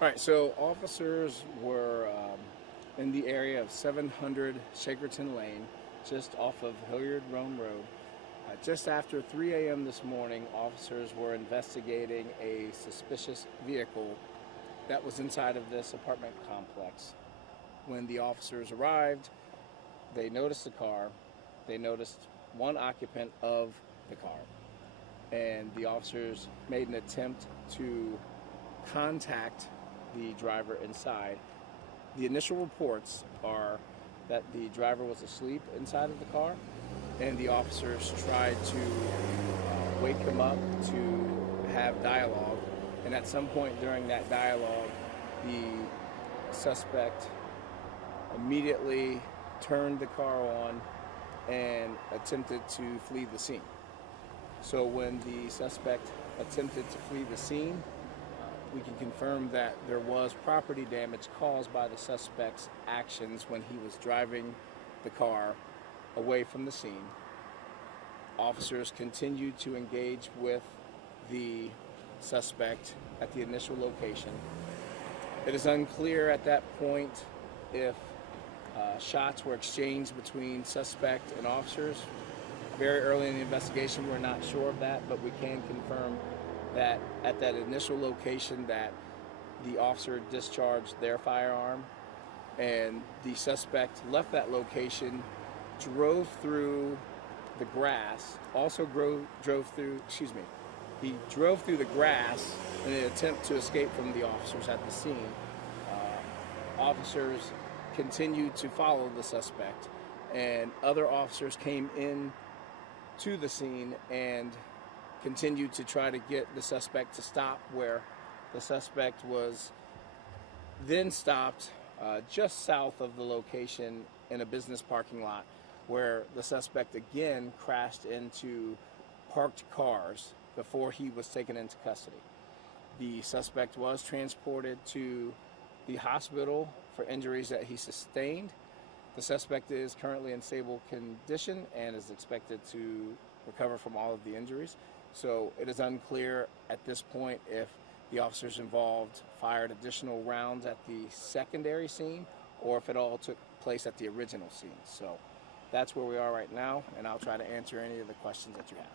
All right, so officers were in the area of 700 Shakerton Lane, just off of Hilliard Rome Road. Just after 3 a.m. this morning, officers were investigating a suspicious vehicle that was inside of this apartment complex. When the officers arrived, they noticed the car, they noticed one occupant of the car, and the officers made an attempt to contact the driver inside. The initial reports are that the driver was asleep inside of the car, and the officers tried to wake him up to have dialogue. And at some point during that dialogue, the suspect immediately turned the car on and attempted to flee the scene. So when the suspect attempted to flee the scene, we can confirm that there was property damage caused by the suspect's actions when he was driving the car away from the scene. Officers continued to engage with the suspect at the initial location. It is unclear at that point if shots were exchanged between suspect and officers. Very early in the investigation, we're not sure of that, but we can confirm that at that initial location that the officer discharged their firearm, and the suspect left that location, drove through the grass, also drove through the grass in an attempt to escape from the officers at the scene. Officers continued to follow the suspect, and other officers came in to the scene and continued to try to get the suspect to stop, where the suspect was then stopped just south of the location in a business parking lot, where the suspect again crashed into parked cars before he was taken into custody. The suspect was transported to the hospital for injuries that he sustained. The suspect is currently in stable condition and is expected to recover from all of the injuries. So it is unclear at this point if the officers involved fired additional rounds at the secondary scene or if it all took place at the original scene. So that's where we are right now, and I'll try to answer any of the questions that you have.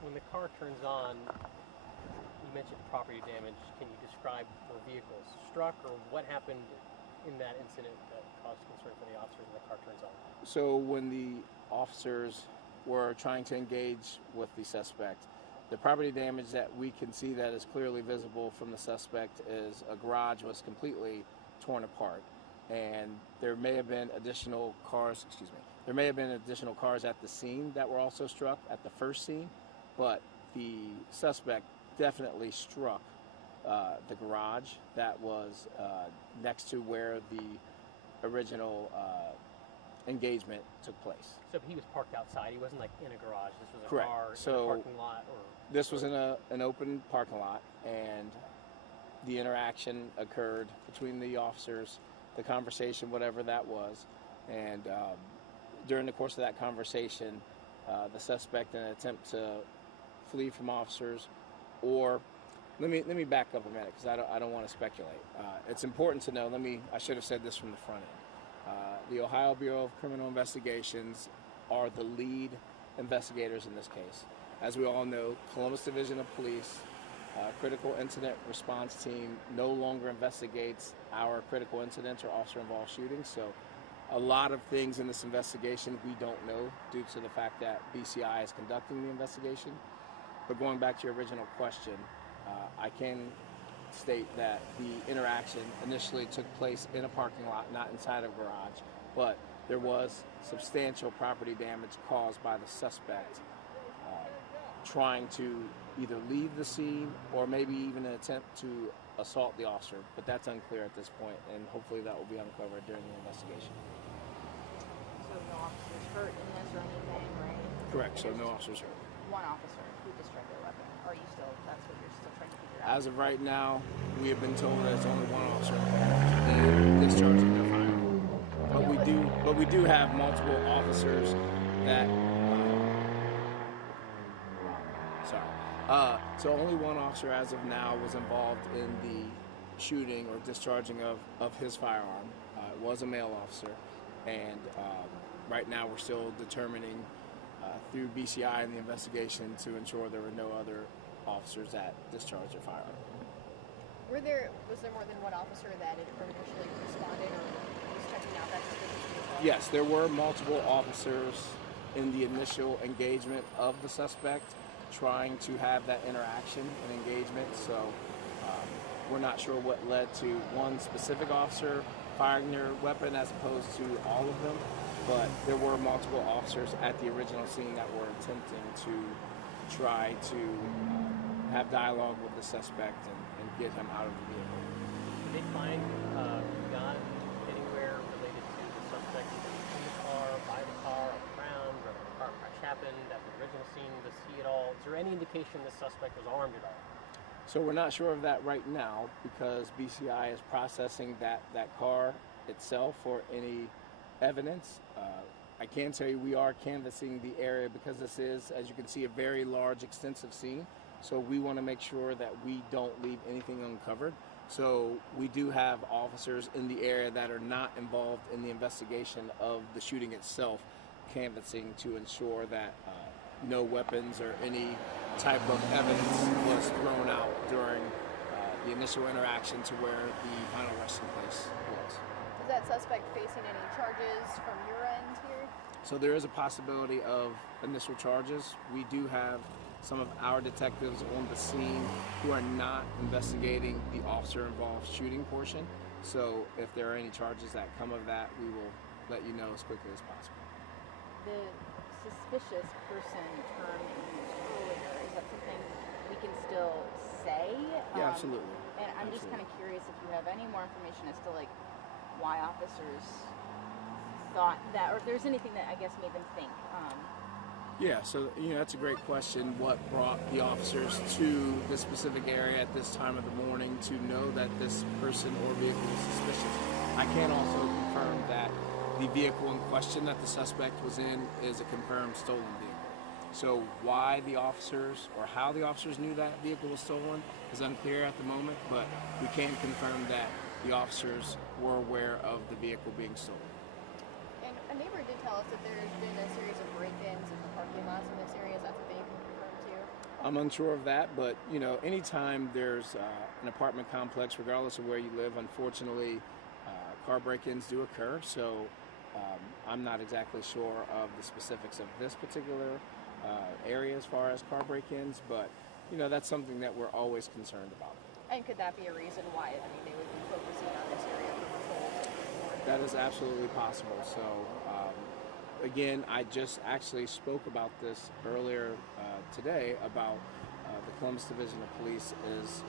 When the car turns on, you mentioned property damage. Can you describe were vehicles struck or what happened in that incident that caused concern for the officers when the car turns on? So when the officers were trying to engage with the suspect, the property damage that we can see that is clearly visible from the suspect is a garage was completely torn apart, and there may have been additional cars at the scene that were also struck at the first scene, but the suspect definitely struck the garage that was next to where the original engagement took place. So he was parked outside. He wasn't like in a garage. This was a Correct. car So in a parking lot, or this was in an open parking lot, and the interaction occurred between the officers, the conversation, whatever that was, and during the course of that conversation, the suspect, in an attempt to flee from officers, or let me back up a minute because I don't want to speculate. It's important to know. I should have said this from the front end. The Ohio Bureau of Criminal Investigations are the lead investigators in this case. As we all know, Columbus Division of Police Critical Incident Response Team no longer investigates our critical incidents or officer-involved shootings. So a lot of things in this investigation we don't know due to the fact that BCI is conducting the investigation. But going back to your original question, I can state that the interaction initially took place in a parking lot, not inside a garage, but there was substantial property damage caused by the suspect trying to either leave the scene or maybe even an attempt to assault the officer, but that's unclear at this point, and hopefully that will be uncovered during the investigation. So no officers hurt in this or anything, right? Correct, so no officers hurt. One officer who discharged their weapon. Or are you still, that's what you're still trying to figure out? As of right now, we have been told that it's only one officer discharging their firearm. But we do have multiple officers that so only one officer as of now was involved in the shooting or discharging of his firearm. It was a male officer, and right now we're still determining through BCI and the investigation to ensure there were no other officers that discharged their firearm. Was there more than one officer that had initially responded or was checking out that suspicious vehicle? Yes, there were multiple officers in the initial engagement of the suspect, trying to have that interaction and engagement. So we're not sure what led to one specific officer firing their weapon as opposed to all of them, but there were multiple officers at the original scene that were attempting to try to have dialogue with the suspect and get him out of the vehicle. Did they find a gun anywhere related to the suspect either in the car, by the car, on the ground, where the car crash happened, at the original scene, the see it all? Is there any indication the suspect was armed at all? So we're not sure of that right now because BCI is processing that car itself for any evidence. I can tell you we are canvassing the area because this is, as you can see, a very large, extensive scene. So we want to make sure that we don't leave anything uncovered. So we do have officers in the area that are not involved in the investigation of the shooting itself, canvassing to ensure that no weapons or any type of evidence was thrown out during the initial interaction to where the final resting place was. Is that suspect facing any charges from your end here? So there is a possibility of initial charges. We do have some of our detectives on the scene who are not investigating the officer-involved shooting portion. So if there are any charges that come of that, we will let you know as quickly as possible. The suspicious person term used earlier, is that something we can still say? Yeah, absolutely. And I'm just kind of curious if you have any more information as to like why officers thought that, or if there's anything that I guess made them think. Yeah, so that's a great question. What brought the officers to this specific area at this time of the morning to know that this person or vehicle was suspicious? I can also confirm that the vehicle in question that the suspect was in is a confirmed stolen vehicle. So why the officers or how the officers knew that vehicle was stolen is unclear at the moment, but we can confirm that the officers were aware of the vehicle being stolen. And a neighbor did tell us that there's been a series of break-ins in the parking lots in this area. Is that something you can confirm too? I'm unsure of that, but anytime there's an apartment complex, regardless of where you live, unfortunately, car break-ins do occur. So I'm not exactly sure of the specifics of this particular area as far as car break-ins, but that's something that we're always concerned about. And could that be a reason why they would be focusing on this area for patrols? That is absolutely possible. So again, I just actually spoke about this earlier today about the Columbus Division of Police is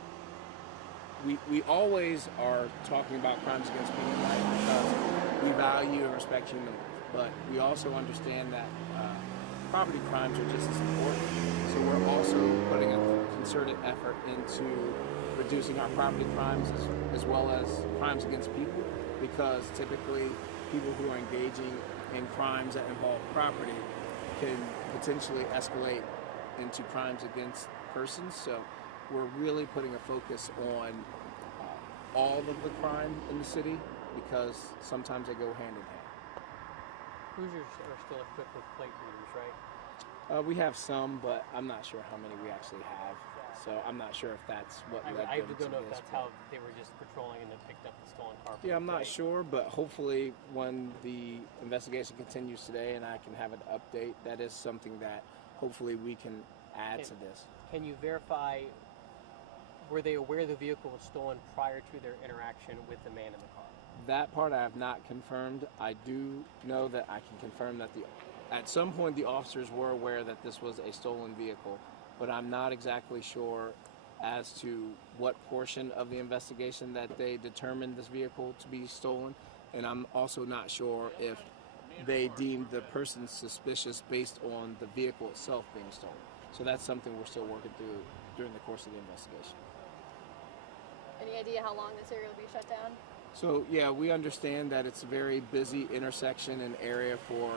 we always are talking about crimes against people, right? Because we value and respect human life, but we also understand that property crimes are just as important. So we're also putting a concerted effort into reducing our property crimes as well as crimes against people, because typically people who are engaging in crimes that involve property can potentially escalate into crimes against persons. So we're really putting a focus on all of the crime in the city because sometimes they go hand in hand. Cruisers are still equipped with plate readers, right? We have some, but I'm not sure how many we actually have. So I'm not sure if that's what led I them to don't know if this. that's how they were just patrolling and then picked up the stolen car. Yeah, I'm not plate. sure, but hopefully when the investigation continues today and I can have an update, that is something that hopefully we can add to this. Can you verify, were they aware the vehicle was stolen prior to their interaction with the man in the car? That part I have not confirmed. I do know that I can confirm that at some point the officers were aware that this was a stolen vehicle, but I'm not exactly sure as to what portion of the investigation that they determined this vehicle to be stolen, and I'm also not sure if they deemed the person suspicious based on the vehicle itself being stolen. So that's something we're still working through during the course of the investigation. Any idea how long this area will be shut down? So yeah, we understand that it's a very busy intersection and area for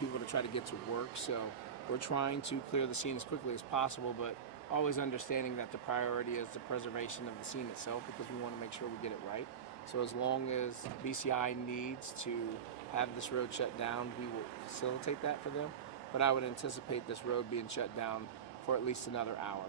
people to try to get to work. So we're trying to clear the scene as quickly as possible, but always understanding that the priority is the preservation of the scene itself, because we want to make sure we get it right. So as long as BCI needs to have this road shut down, we will facilitate that for them. But I would anticipate this road being shut down for at least another hour.